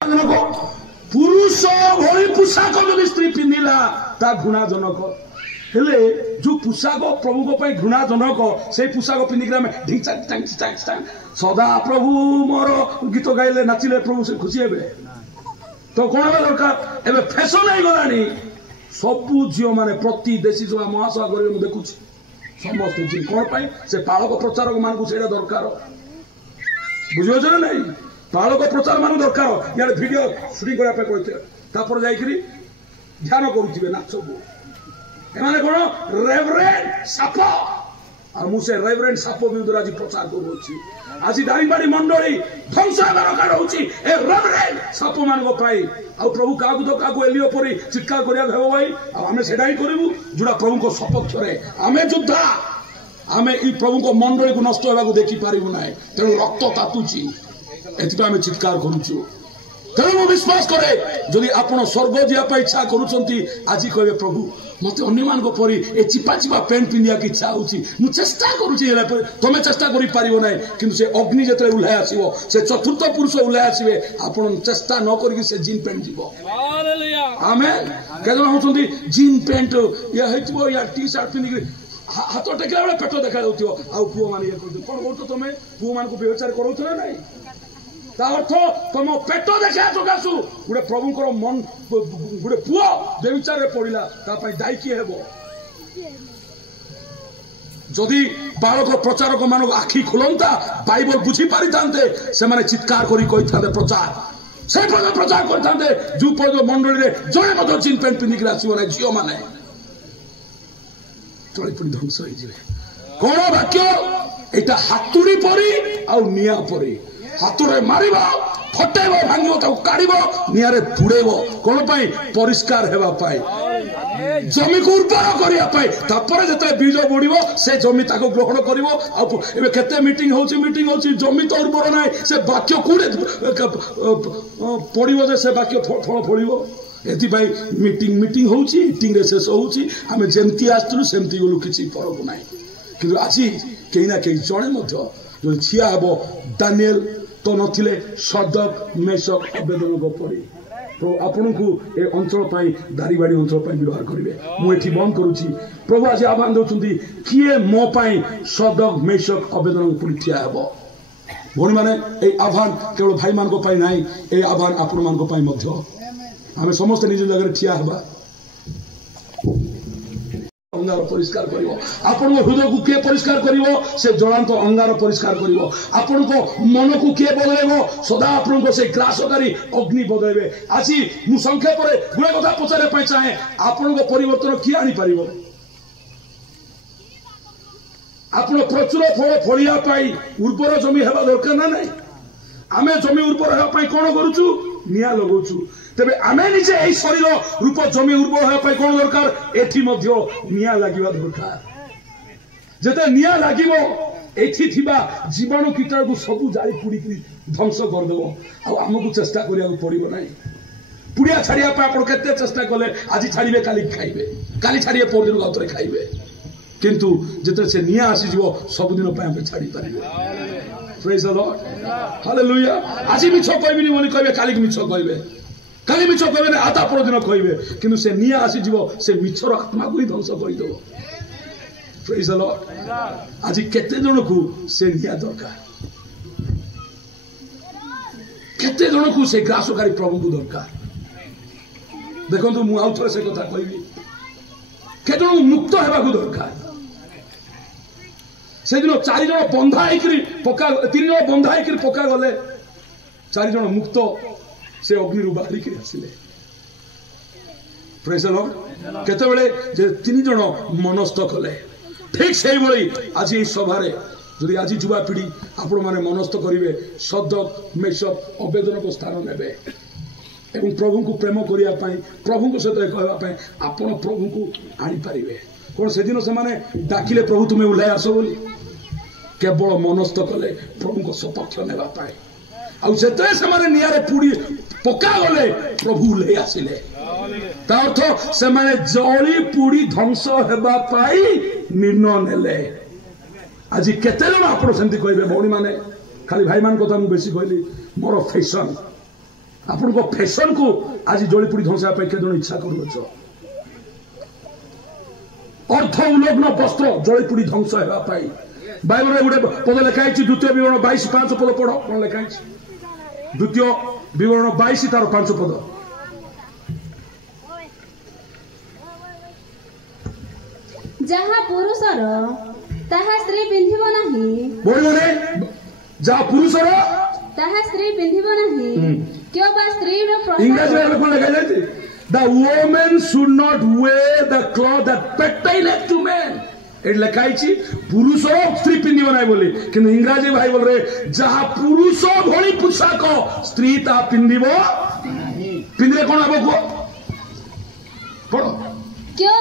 पुरुष भली पोशाक जब स्त्री पिंधिला ता घृणाजनक हेले जो पोशाक प्रभु को घृणाजनक से पोशाक पिंधिक सदा प्रभु मोर गीत गाइले नाचिले प्रभु से खुशी हे तो कौन दरकार एवं फैशन हो गलानी सबू झील मैंने प्रति देशी सभा महासभा कर देखुँ समस्त झी कौन से पालक प्रचारक मान से दरकार बुझे ना नहीं पालक प्रचार मान दरकार यार वीडियो शूटिंग करने कहते जाकि ध्यान करुवे नाच को एमाने कौन रेवरेंड साप आ मुझे रेवरेंड साप विरुद्ध आज प्रचार करुच्ची आज दारिंगबाड़ी मंडली ध्वंस दरकार होची ए रेवरेंड साप मान प्रभु क्या तो क्या एलियो परी चित्कार करा भाई आम से करूँ जोड़ा प्रभु को सपक्ष आम योद्धा आम प्रभु को मंडली को नष्ट होगा देखिपारू ना तेणु रक्त तातुची एम चित्कार करुचु तेणु विश्वास करे जदि आप स्वर्ग जावाई इच्छा करुँच आज कहे प्रभु मत अन्य ए चिपा चिपा पेंट पिंधा की इच्छा हो चेष्टा करुँच तुम चेष्टा करना कि से अग्नि जो उल्लाय आसो से चतुर्थ पुरुष उल्लाय आसवे आप चेष्टा न कर जीन पेंट जीव आम कहोती जीन पेंट या टी शर्ट पिंधिक हाथ टेकला बेले पेट देखा पुओ मैंने कौन कर तुम पुओ मान व्यवचार करो ना अर्थ तुम पेट देखा सकाशु गोटे प्रभुंर मन गोटे पुओ व्यवचार पड़ा दायी किए हेब जदि बालक प्रचारक मान आखि खुलंता बाइबल बुझी पारि थांते से माने चित्कार करी कहि थांते प्रचार से प्रचार करि थांते जो मंडली रे जणे मत जीन पेंट पिंधिक आसीबो ना झियो माने चली पुणी ध्वंस हो कौन वाक्य एटा हातुड़ी परी आ निया परी हाथुरे मारिब फटेब भांग काढ़ निआरे पुड़ेब कौन परिष्कार होगापाई जमी को उर्वर करने जो बीज बुड़ब से जमी ग्रहण कर मीटिंग हो जमी तो उर्वर ना से वाक्य कौड़े पड़ो से वाक्य फल फल मीटिंग मीटिंग होटिंग शेष होमें जमती आसलु सेमती गलु किसी फरक ना कि आज कहीं ना कहीं जड़े जो ठिया हे दानिएल तो नथिले सदक मेशक अबेदनक परी तो आपण को ए अंचल दारिंगबाड़ी अंचल व्यवहार करेंगे मुझे बंद करुच्ची प्रभु आज आह्वान दौरान किए मो सदक मेशक अबेदन परी ठिया हे भौणी मैंने आह्वान केवल भाई मान ना ये आह्वान आपण मान आम समस्त निज जगह ठिया हवा अंगार परिष्कार करिवो आपण हृदय को किए परिष्कार करिवो से जलांत अंगार परिष्कार करिवो आपण को मन को किए बदलेबो सदा आपण को से ग्रासकारी अग्नि बदलेबे आज मु संक्षेप रे गुणे कथा पचारे पय चाहे आपण को परिवर्तन किए आनी परिवो आपण प्रचुर फल फलिया पाई उर्वर जमी हेबा दरकार ना नहीं आमे जमी उर्वर हेबा पाई कोन करूछु निया लगौछु तेरे आमे निजे ए शरीर रूप जमी उर्वर होगा कौन दरकार एठी मध्य निया लागिबा दरकार जेते निया लागिबो एठी थिबा जीवाणु कीटाणु को सब जाली पुड़ी ध्वंस कर देबो आ हमकु चेष्टा करिया पड़िबो नै पुड़िया छाड़िया पे आपण केते चेष्टा कले आज छाड़िबे काली खाइबे काली छाड़िए परदिन गाउतरे खाइबे किंतु जेते से निया आसी जीवो सब दिन पे हम छाड़ी पारिबे प्रेज द लॉर्ड हालेलुया आज मिछ कहबिनी बोली कहबे काली मिछ कहबे काली मिछ कहबे आता परदिन कहबे किंतु से निया आसी जीवो से मिछर आत्मा को ही ध्वंस कर देबो प्रेज द लॉर्ड आज केते जन को से निया दरकार केते जन को से ग्रासकारी प्रभु को दरकार देखंतु मु आउ थरे से कथा कहबी केते जन मुक्त हेबा को दरकार से दिन 4 जन बंधा पका 3 जन बंधा पका गले 4 जन मुक्त से अग्नि बाहर आसिले प्रेज द लॉर्ड केते बेले जे 3 जन मनस्थ कले ठीक से भाई आज सभार जदि आज युवापीढ़ी आपण मैंने मनस्थ करेंगे सदक मेशक अबेदन को स्थान ने प्रभु को प्रेम करने प्रभु सहित कहवाई आपण प्रभु को आनीपारे कौन से दिन से डाकिले प्रभु तुम्हें उल्लाय आस बोली केवल मनस्थ कले प्रभु को सपक्ष नापाई आते से निआरे पुड़ी पका गले प्रभु उल्लाय आसिले अर्थ से जली पुड़ी ध्वंस होगापाई निर्णय नेले आज केते जन आप कहे भौणी मैंने खाली भाई मान कथा मुझे कहली मोर फैशन आपण को फैशन को आज जलीपोड़ी ध्वंसा केदन इच्छा करुच अर्थ उलग्न वस्त्र जलीपोड़ी ध्वंस होगापाई बाइबल में गोटे पद लिखाई द्वितीय विवरण 22:5 पद पढ़ कौन लिखाई द्वितीय विवरण 22 तार 5 पद जहाँ पुरुषर ताहा स्त्री पिंधिब नाही बोलने जहाँ पुरुषर ताहा स्त्री पिंधिब नाही क्यों बा स्त्री इंग्रजी में कौन लिखाई जाती The woman should not wear the cloth that pertaineth to men. ये लिखाई पुरुष स्त्री पिंधिब ना बोली कि इंग्राजी बाइबल रे जहाँ पुरुष भली पोशाक स्त्री ता पिंधिब पिंधिले कौन हम को पढ़ो क्यों